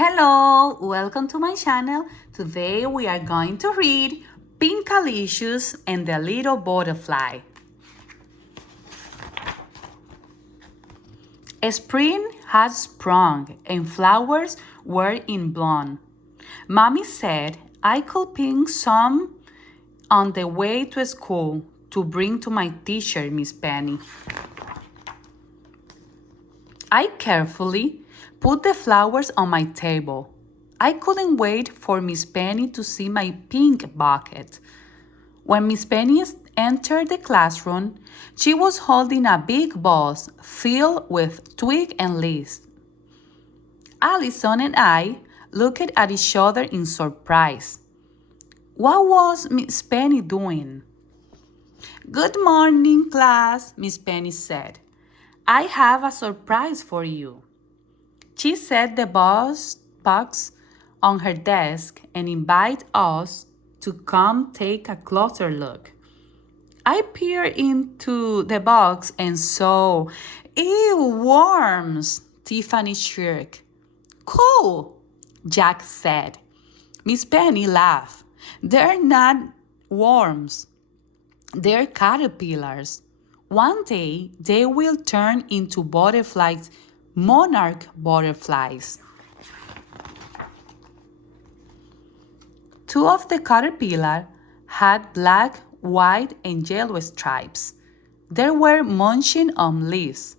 Hello, welcome to my channel. Today we are going to read Pinkalicious and the Little Butterfly. Spring had sprung and flowers were in bloom. Mommy said I could pick some on the way to school to bring to my teacher, Miss Penny. I carefully put the flowers on my table. I couldn't wait for Miss Penny to see my pink bucket. When Miss Penny entered the classroom, she was holding a big vase filled with twigs and leaves. Allison and I looked at each other in surprise. What was Miss Penny doing? "Good morning, class," Miss Penny said. "I have a surprise for you." She set the box on her desk and invited us to come take a closer look. I peered into the box and saw, "Ew, worms!" Tiffany shrieked. "Cool," Jack said. Miss Penny laughed. "They're not worms. They're caterpillars. One day they will turn into butterflies, monarch butterflies." Two of the caterpillars had black, white, and yellow stripes. They were munching on leaves.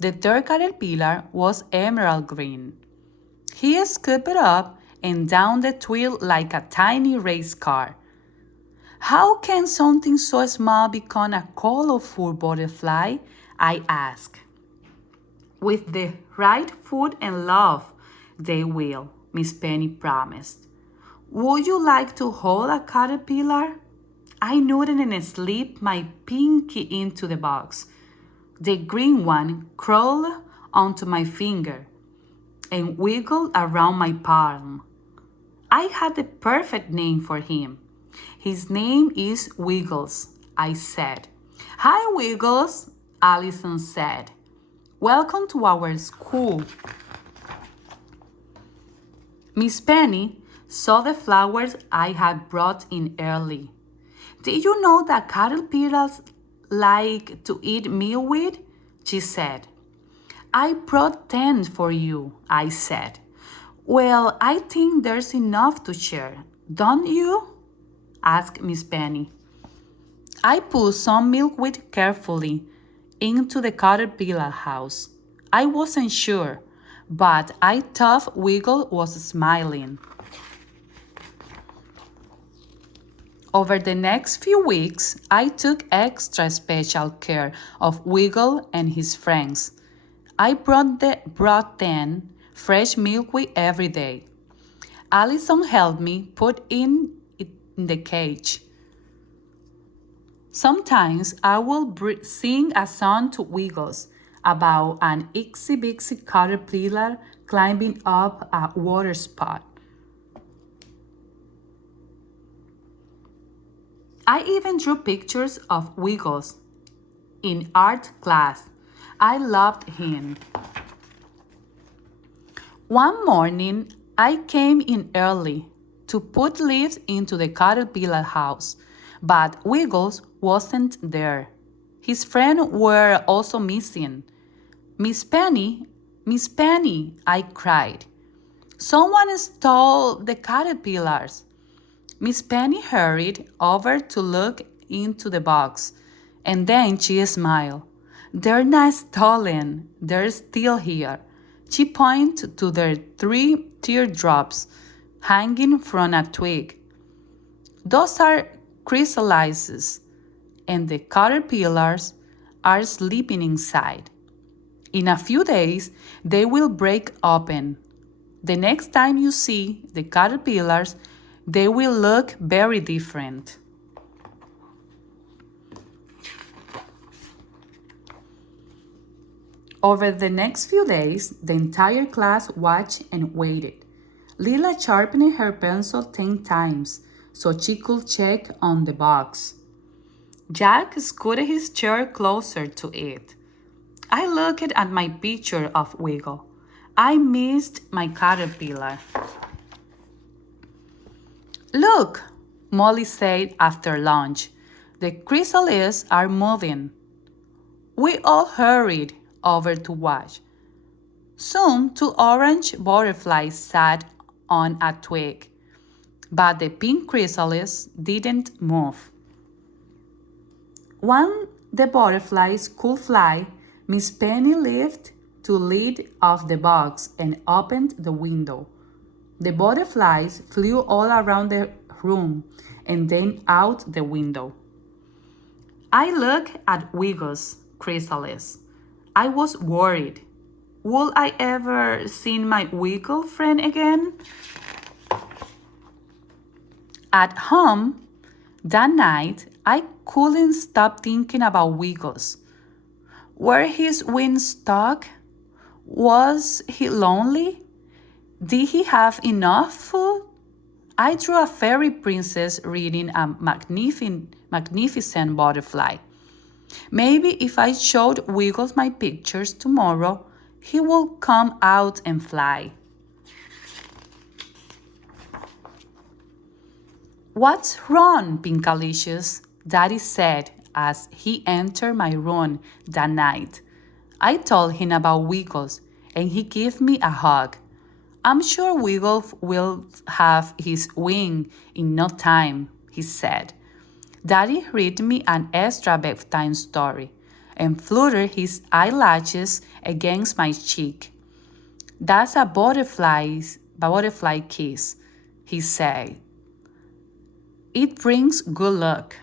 The third caterpillar was emerald green. He scooped up and down the twig like a tiny race car. "How can something so small become a colorful butterfly?" I asked. "With the right food and love, they will," Miss Penny promised. "Would you like to hold a caterpillar?" I nodded and slipped my pinky into the box. The green one crawled onto my finger and wiggled around my palm. I had the perfect name for him. "His name is Wiggles," I said. "Hi, Wiggles," Allison said. "Welcome to our school." Miss Penny saw the flowers I had brought in early. "Did you know that caterpillars like to eat milkweed?" she said. "I brought 10 for you," I said. "Well, I think there's enough to share, don't you?" asked Miss Penny. I put some milkweed carefully into the caterpillar house. I wasn't sure, but I thought Wiggle was smiling. Over the next few weeks, I took extra special care of Wiggle and his friends. I brought them fresh milkweed every day. Allison helped me put it in the cage. Sometimes I will sing a song to Wiggles about an itsy-bitsy caterpillar climbing up a water spout. I even drew pictures of Wiggles in art class. I loved him. One morning, I came in early to put leaves into the caterpillar house, but Wiggles wasn't there. His friends were also missing. Miss Penny, I cried. "Someone stole the caterpillars." Miss Penny hurried over to look into the box, and then she smiled. "They're not stolen, they're still here." She pointed to their 3 teardrops hanging from a twig. "Those are chrysalises, and the caterpillars are sleeping inside. In a few days, they will break open. The next time you see the caterpillars, they will look very different." Over the next few days, the entire class watched and waited. Lila sharpened her pencil 10 times so she could check on the box. Jack scooted his chair closer to it. I looked at my picture of Wiggle. I missed my caterpillar. Look, Molly said after lunch. The chrysalises are moving. We all hurried over to watch. Soon, two orange butterflies sat on a twig, but the pink chrysalis didn't move. When the butterflies could fly, Miss Penny lifted the lid of the box and opened the window. The butterflies flew all around the room and then out the window. I looked at Wiggles' chrysalis. I was worried. Would I ever see my Wiggle friend again? At home that night, I couldn't stop thinking about Wiggles. Were his wings stuck? Was he lonely? Did he have enough food? I drew a fairy princess reading a magnificent butterfly. Maybe if I showed Wiggles my pictures tomorrow, he will come out and fly. What's wrong, Pinkalicious? Daddy said as he entered my room that night. I told him about Wiggles, and he gave me a hug. I'm sure Wiggles will have his wing in no time, he said. Daddy read me an extra bedtime story and fluttered his eyelashes against my cheek. That's a butterfly kiss, he said. It brings good luck.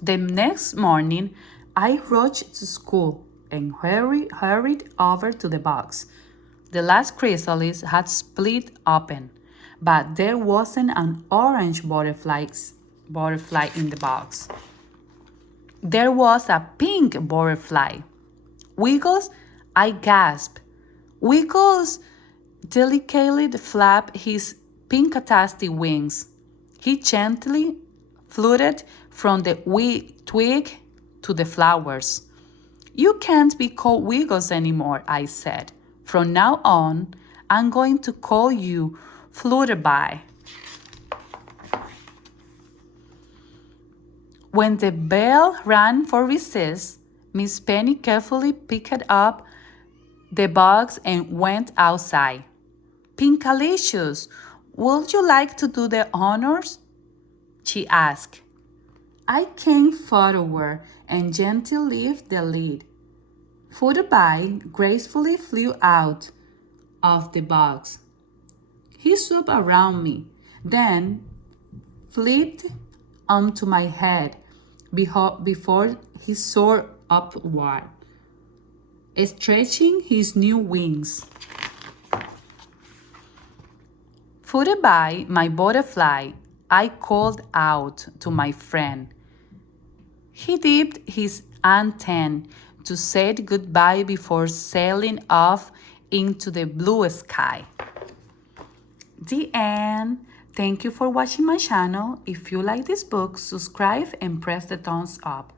The next morning, I rushed to school and hurried over to the box. The last chrysalis had split open, but there wasn't an orange butterfly in the box. There was a pink butterfly. Wiggles, I gasped. Wiggles delicately flapped his pinkatastic wings. He gently floated from the twig to the flowers. You can't be called Wiggles anymore, I said. From now on, I'm going to call you Flutterby. When the bell rang for recess, Miss Penny carefully picked up the box and went outside. Pinkalicious, would you like to do the honors? She asked. I came forward and gently lifted the lid. Flutterby gracefully flew out of the box. He swooped around me, then flipped onto my head before he soared upward, stretching his new wings. Flutterby, my butterfly, I called out to my friend. He dipped his antennae to say goodbye before sailing off into the blue sky. The end. Thank you for watching my channel. If you like this book, subscribe and press the thumbs up.